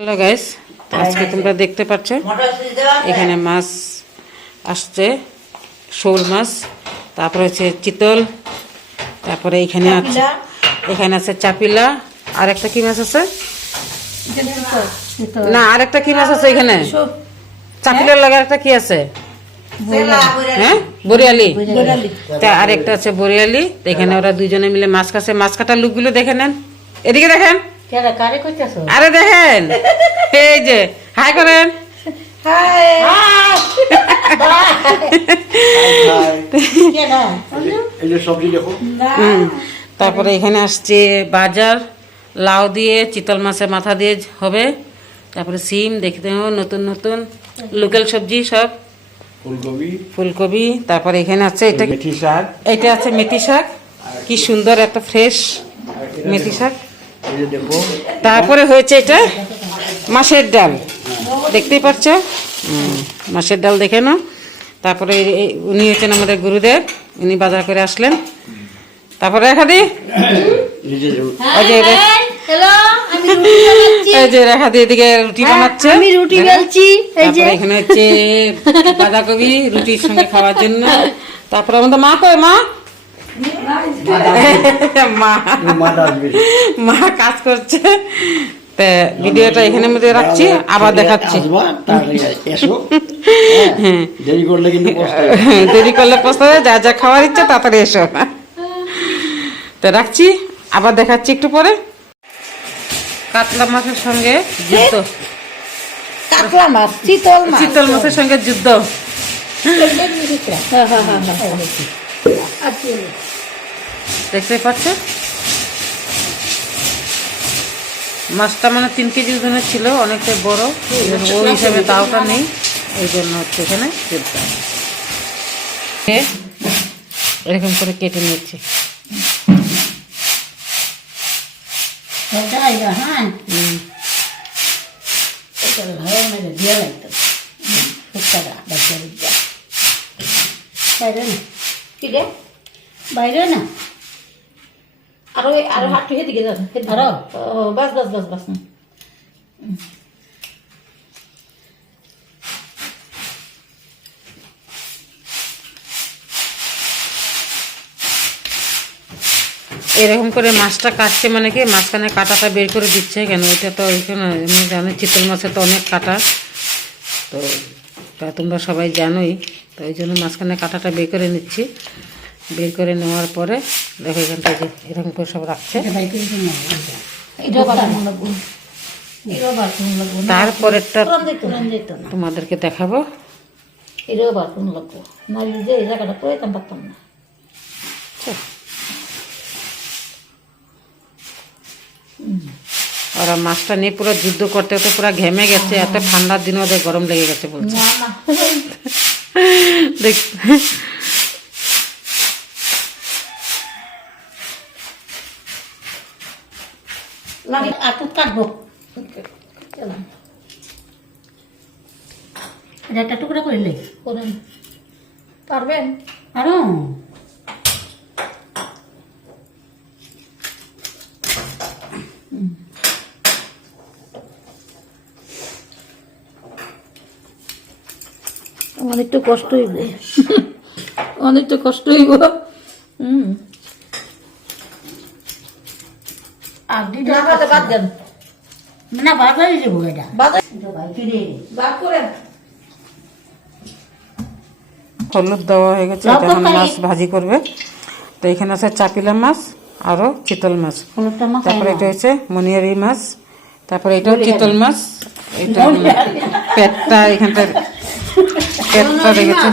Hello guys, আজকে তোমরা দেখতে পাচ্ছ এখানে মাছ আসছে, শোল মাছ, তারপরে হচ্ছে চিতল, তারপরে এখানে আছে চাপিলা, আর একটা কি মাছ আছে না, আর একটা কি মাছ আছে এখানে চাপিলার লাগে একটা কি আছে, হ্যাঁ বরিয়ালি, আর একটা আছে বরিয়ালি। এখানে ওরা দুজনে মিলে মাছ কাছে, মাছ কাটার লুকগুলো দেখে নেন, এদিকে দেখেন, আরে দেখেন, এই যে হাই করেন, তারপরে এখানে আসছে বাজার, লাউ দিয়ে, চিতল মাছের মাথা দিয়ে হবে, তারপরে সিম দেখতে হবে, নতুন নতুন লোকাল সবজি সব, ফুলকপি, তারপরে এখানে আছে এটা মেথি শাক, এটা আছে মেথি শাক, কি সুন্দর একটা ফ্রেশ মেথি শাক। তারপরে হয়েছে এটা মাছের ডাল, দেখতেই পাচ্ছ, মাছের ডাল দেখে নাও। তারপরে উনি হচ্ছেন আমাদের গুরুদেব, উনি বাজার করে আসলেন। তারপরে রেখা দি, রেখা দি এদিকে রুটি বানাচ্ছে, এখানে হচ্ছে বাঁধাকপি রুটির সঙ্গে খাওয়ার জন্য। তারপরে আমাদের মা কয়, মা কাজ করছে। ভিডিওটা এখানে মধ্যে রাখছি, আবার দেখাচ্ছি, দেরি করলে পস্তাবে, যা যা খাওয়ার ইচ্ছা তাড়াতাড়ি এসো। তো রাখছি, আবার দেখাচ্ছি একটু পরে। কাতলা মাছের সঙ্গে যুদ্ধ, চিতল মাছের সঙ্গে যুদ্ধ। দেখতে পাচ্ছ মাছটা মানে 3 কেজি ওজনের ছিল, অনেকটাই বড়, ওই হিসাবে দাওটা নেই, এই জন্য হচ্ছে এখানে এরকম করে কেটে নিচ্ছি। বাইরে না আরো আরো হাত দিকে যান, আরো বাস বাস বাস বাস। এরকম করে মাছটা কাটছে, মানে কি মাঝখানে কাঁটাটা বের করে দিচ্ছে কেন, ওইটা তো ওইখানে এমনি জানো চিতল মাছে তো অনেক কাঁটা, তো তা তোমরা সবাই জানোই, তো ওই জন্য মাঝখানে কাঁটাটা বের করে নিচ্ছি। বের করে নেওয়ার পরে দেখো এখানটা যে এরকম করে সব রাখছে। তারপরেরটা তোমাদেরকে দেখাবো। ওরা মাছটা নিয়ে পুরো যুদ্ধ করতে করতে পুরো ঘেমে গেছে, এত ঠান্ডার দিনে ওদের গরম লেগে গেছে বলছে। দেখ কাটবো একটা টুকরা করলে পারবেন আরো। অনেকটা কষ্ট হইব, অনেকটা কষ্ট হইব। হলুদ দেওয়া হয়ে গেছে, এখন মাছ ভাজি করবে। তো এখানে আছে চাপিলা মাছ, আরো চিতল মাছ, তারপরে এটা হচ্ছে মনিয়ারি মাছ, তারপরে এটাও চিতল মাছ, এটা পেটটা এখানটা পেটটা রেখেছে,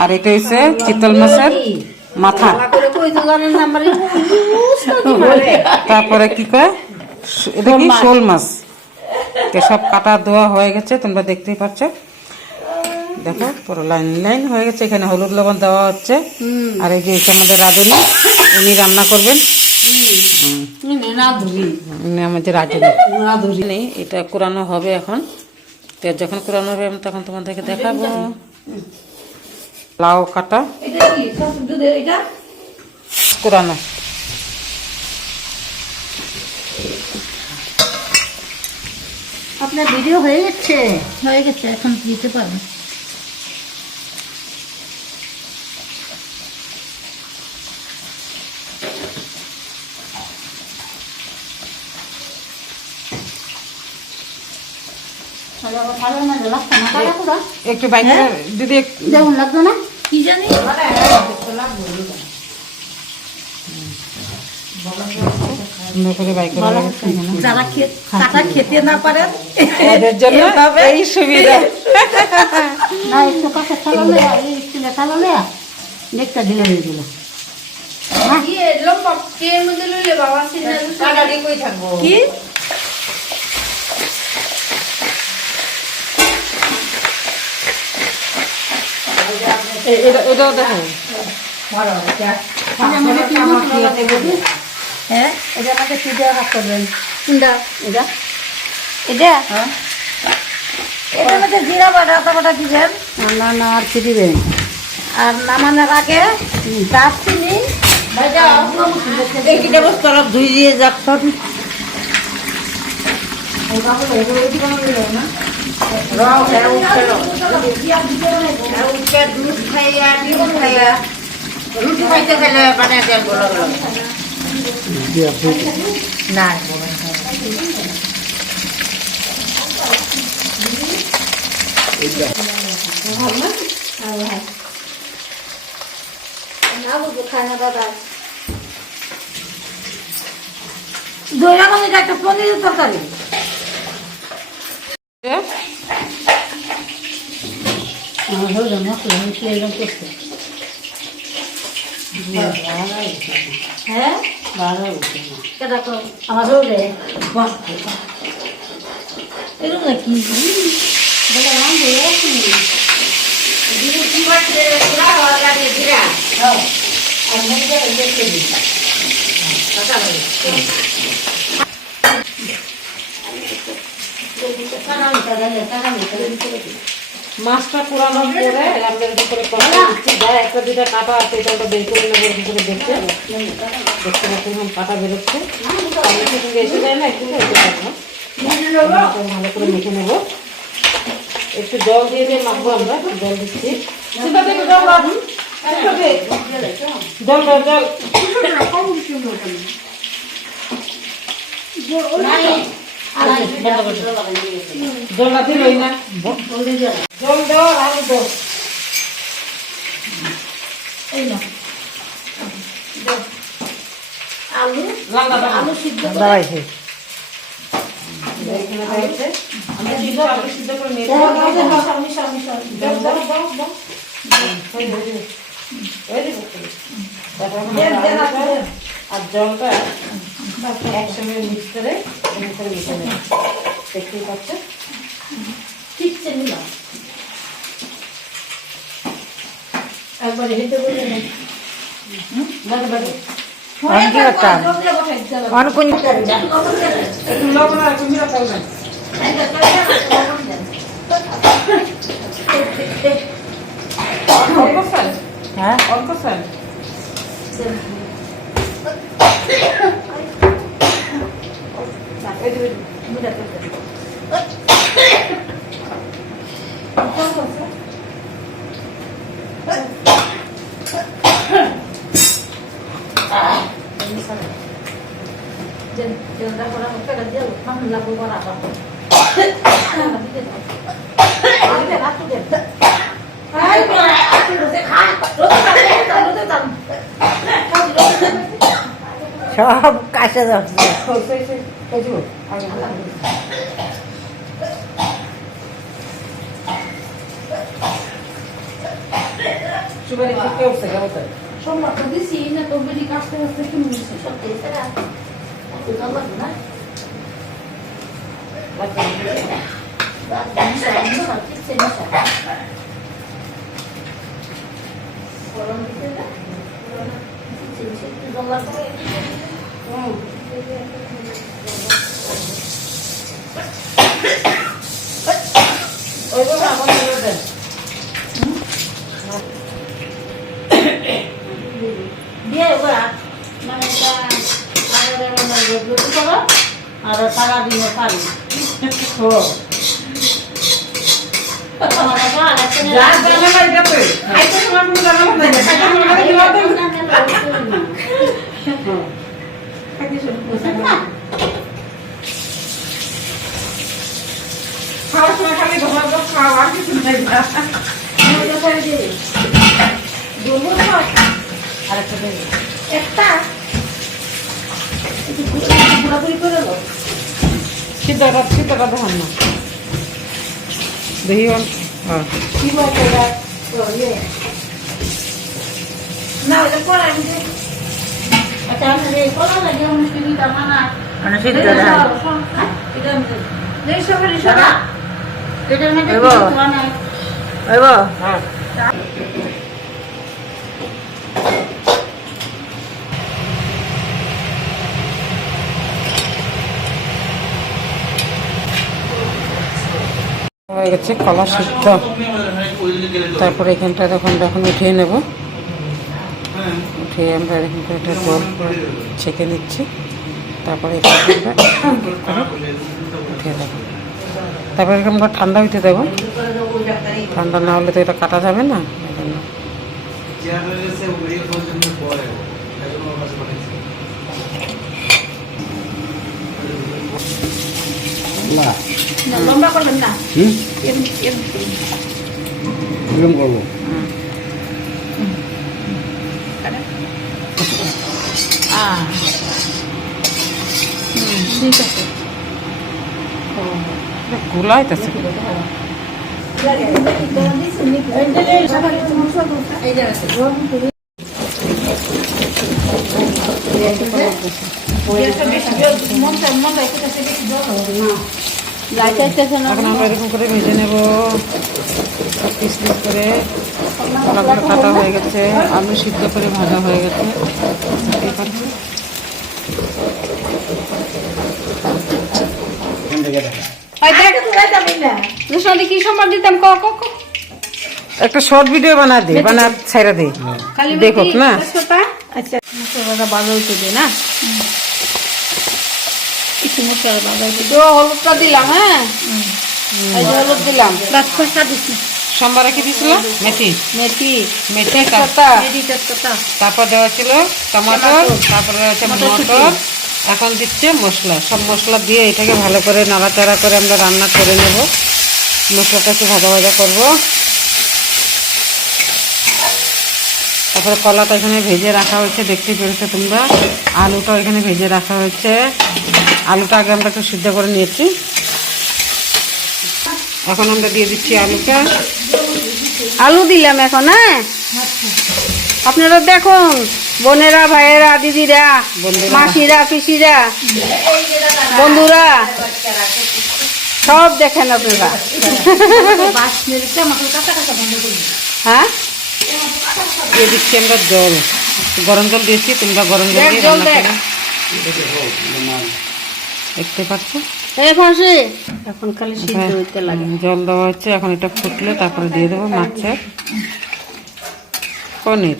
আর এটা হচ্ছে চিতল মাছের মাথা। তারপরে কি কয়, এটা কি শোল মাছ, সব কাটা ধোয়া হয়ে গেছে, তোমরা দেখতেই পাচ্ছ। দেখো পুরো লাইন লাইন হয়ে গেছে, এখানে হলুদ লবণ দেওয়া হচ্ছে। আর এই যে আমাদের রাঁধুনি, উনি রান্না করবেন, আমাদের রাঁধুনি। এটা কোরানো হবে এখন, তো যখন কোরানো হবে আমি তখন তোমাদেরকে দেখাবো। লাউ কাটা কোরানো, আপনার ভিডিও হয়ে গেছে? হয়ে গেছে, এখন দিতে পারবেন। একটু বাইক যদি যেমন লাগতো না কি জানি যারা কাটা খেতে না পারেন ওদের জন্য এই সুবিধা। না একটু কাছে থালা নেয়া, এই স্টিলের থালা নেয়া নেকটা ঢিলে হয়ে গেল। কি এটাও দেখো হ্যাঁ, এটা আমাকে কি দেওয়া কাজ করবেন? কোনটা? এটা এটা এটার মধ্যে জিরা বাটা আদা বাটা দিবেন। না না, আর কি দিবেন? আর নামানোর আগে দারচিনি এইটা বস তরফ ধুই দিয়ে যাক সব দুধ খাইয়া ডিম খাইয়া রুটি খাইতে গেলে মানে না দইরা মানে একটা পনিরের তরকারি। হ্যাঁ আমার হলে এরকম কি মাছটা পুরানোর পরে আমরা এরকম করে দেয় একটা দুটা কাটা আছে, এটা আমরা বের করে নেবো এরকম করে দেখতে দেখতে পাচ্ছি কাটা বেরোচ্ছে। এসে যায় না একটু ভালো করে মেখে নেবো। একটু জল দিয়ে দিয়ে মাখবো আমরা, জল দিচ্ছি জল জল জল জলটা দিলই না, জল দেওয়া আলু দাও। আলু আলু সিদ্ধ সিদ্ধ করে নিয়ে আর জলটা একসঙ্গে মিক্স করে মিশে নেবে। দেখতেই পাচ্ছে ঠিকছে নিলাম একবারে হেঁটে বলে নেই অল্প স্যার সব কাছে যাচ্ছে সুপারি থেকে উঠছে কেমন সোমবার তো দিছি না তো বেরি কাটতে কাটতে শুরু হয়েছে সব দিয়েছে না না দিয়ে মানে আর সারা দিনে পারি খাওয়ার সময় খালি ঘর খাওয়া কিছু নাই একটা ঘোরাঘুরি করে দাও। সিদ্ধাটা দেখান না দেখি হ্যাঁ কি বলতে না ওটা করে আমি আচ্ছা আমি কলা লাগে আমি সিদ্ধা মানা মানে সিদ্ধা দেখা এটা দেই সবাই সরা এটা মধ্যে এগো। কিছু না আইব হ্যাঁ হয়ে গেছে কলা সিদ্ধ। তারপরে এখানটা এখন উঠিয়ে নেব, উঠিয়ে আমরা এরকম করে একটা গোল ছেঁকে নিচ্ছি। তারপরে এখানটা উঠিয়ে দেবো। তারপরে এরকম করে ঠান্ডা হইতে দেবো, ঠান্ডা না হলে তো এটা কাটা যাবে না। এই জন্য লম্বা করবেন না এরকম করবো। ঠিক আছে গুলাইতেছে এখন আমরা এরকম করে ভেজে নেব পিস পিস করে। কলাগুলো কাটা হয়ে গেছে, আলু সিদ্ধ করে ভাজা হয়ে গেছে। এই পাচ্ছি এখান থেকে দেখা। কি সম্মান দিতাম একটা শর্ট ভিডিও বানা ছাইরা দে দেখো না। আচ্ছা মশলাটা ভালো হইতে দে না, কিছু মশলা ভালো হইতে দে। হলুদটা দিলাম, হ্যাঁ এই যে হলুদ দিলাম, খোসা দিচ্ছি। সোমবারে কি দিছিল? মেথি মেথি মেথি তেজপাতা, তেজপাতা, তারপর দেওয়া ছিল টমেটো, তারপরে হচ্ছে মটর। এখন দিচ্ছে মশলা, সব মশলা দিয়ে এটাকে ভালো করে নাড়াচাড়া করে আমরা রান্না করে নেব। মশলাটা একটু ভাজা ভাজা করবো। তারপরে কলাটা এখানে ভেজে রাখা হয়েছে, দেখতে পেরেছো তোমরা। আলুটাও এখানে ভেজে রাখা হয়েছে। আলুটা আগে আমরা একটু সিদ্ধ করে নিয়েছি। এখন আমরা দিয়ে দিচ্ছি আলুটা। আলু দিলাম এখন। হ্যাঁ আপনারা দেখুন, বোনেরা, ভাইয়েরা, দিদিরা, বন্ধুরা। মাসিরা, পিসিরা, বন্ধুরা সব দেখেন আপনারা। হ্যাঁ দিয়ে দিচ্ছি আমরা জল, গরম জল দিয়েছি। তোমরা গরম জল দিয়ে জল রান্না দেখ। করো, দেখতে পাচ্ছ। এখন খালি সিদ্ধ হইতে লাগে। জল দেওয়া হচ্ছে, এখন এটা ফুটলে তারপরে দিয়ে দেবো মাছের পনির।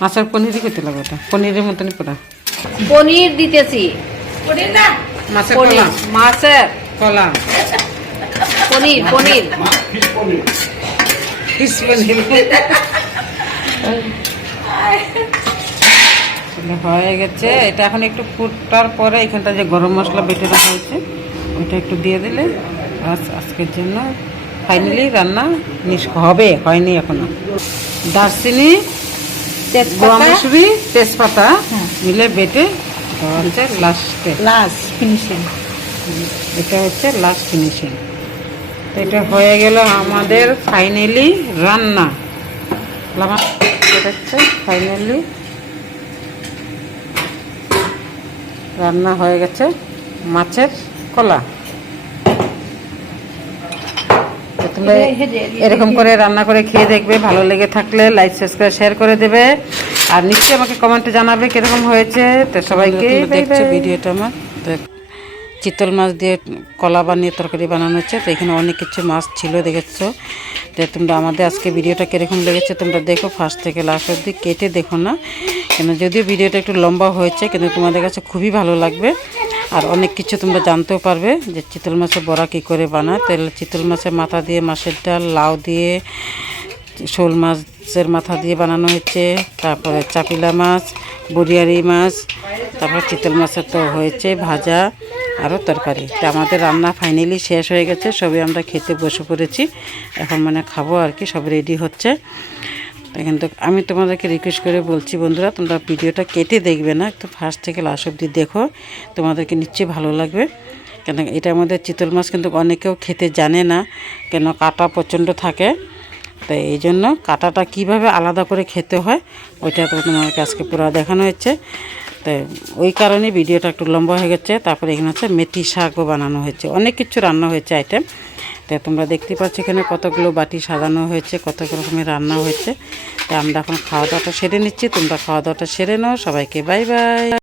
মাছের পনিরই করতে লাগবে, ওটা পনিরের মতনই পুরা। পনির দিতেছি, মাছের পনির, কলা, মাছের কলা পনির, পনির ফিশ পনির হয়ে গেছে। এটা এখন একটু ফুটার পরে এখানটা যে গরম মশলা বেটে রাখা হয়েছে ওইটা একটু দিয়ে দিলে আজকের জন্য ফাইনালি রান্না হবে। হয়নি এখনো। দারচিনি, গোয়া মসুরি, তেজপাতা মিলে বেটে দেওয়া হচ্ছে লাস্টে, লাস্ট ফিনিশিং। এটা হচ্ছে লাস্ট ফিনিশিং। এটা হয়ে গেল আমাদের ফাইনালি রান্না। এটা হচ্ছে ফাইনালি রান্না হয়ে গেছে মাছের কলা। তো তোমরা এরকম করে রান্না করে খেয়ে দেখবে, ভালো লেগে থাকলে লাইক, সাবস্ক্রাইব, শেয়ার করে দেবে। আর নিশ্চয়ই আমাকে কমেন্টে জানাবে কিরকম হয়েছে। তো সবাইকে দেখছো ভিডিওটা আমার, চিতল মাছ দিয়ে কলা বানিয়ে তরকারি বানানো হচ্ছে। তো এখানে অনেক কিছু মাছ ছিল দেখেছো। তো তোমরা আমাদের আজকে ভিডিওটা কীরকম লেগেছে তোমরা দেখো, ফার্স্ট থেকে লাস্ট অবধি কেটে দেখো না, কেন যদিও ভিডিওটা একটু লম্বা হয়েছে কিন্তু তোমাদের কাছে খুবই ভালো লাগবে। আর অনেক কিছু তোমরা জানতেও পারবে যে চিতল মাছের বড়া কী করে বানায়। তাহলে চিতল মাছের মাথা দিয়ে মাছের ডাল, লাউ দিয়ে, শোল মাছের মাথা দিয়ে বানানো হয়েছে, তারপরে চাপিলা মাছ, বুড়িয়ারি মাছ, তারপর চিতল মাছের তো হয়েছে ভাজা, আরও তরকারি। তা আমাদের রান্না ফাইনালি শেষ হয়ে গেছে, সবই আমরা খেতে বসে পড়েছি, এখন মানে খাবো আর কি, সব রেডি হচ্ছে। কিন্তু আমি তোমাদেরকে রিকোয়েস্ট করে বলছি বন্ধুরা, তোমরা ভিডিওটা কেটে দেখবে না, একটু ফার্স্ট থেকে লাস্ট অবধি দেখো, তোমাদেরকে নিশ্চয়ই ভালো লাগবে। কেন এটার মধ্যে চিতল মাছ কিন্তু অনেকেও খেতে জানে না, কেন কাঁটা প্রচণ্ড থাকে। তাই এই জন্য কাঁটাটা কীভাবে আলাদা করে খেতে হয় ওইটা তো তোমাদেরকে আজকে পুরো দেখানো হচ্ছে। তাই ওই কারণে ভিডিওটা একটু লম্বা হয়ে গেছে। তারপরে এখানে হচ্ছে মেথি শাকও বানানো হয়েছে, অনেক কিছু রান্না হয়েছে আইটেম। তাই তোমরা দেখতে পাচ্ছ এখানে কতগুলো বাটি সাজানো হয়েছে, কত রকমের রান্না হয়েছে। তাই আমরা এখন খাওয়া দাওয়াটা সেরে নিচ্ছি, তোমরা খাওয়া দাওয়াটা সেরে নাও। সবাইকে বাই বাই।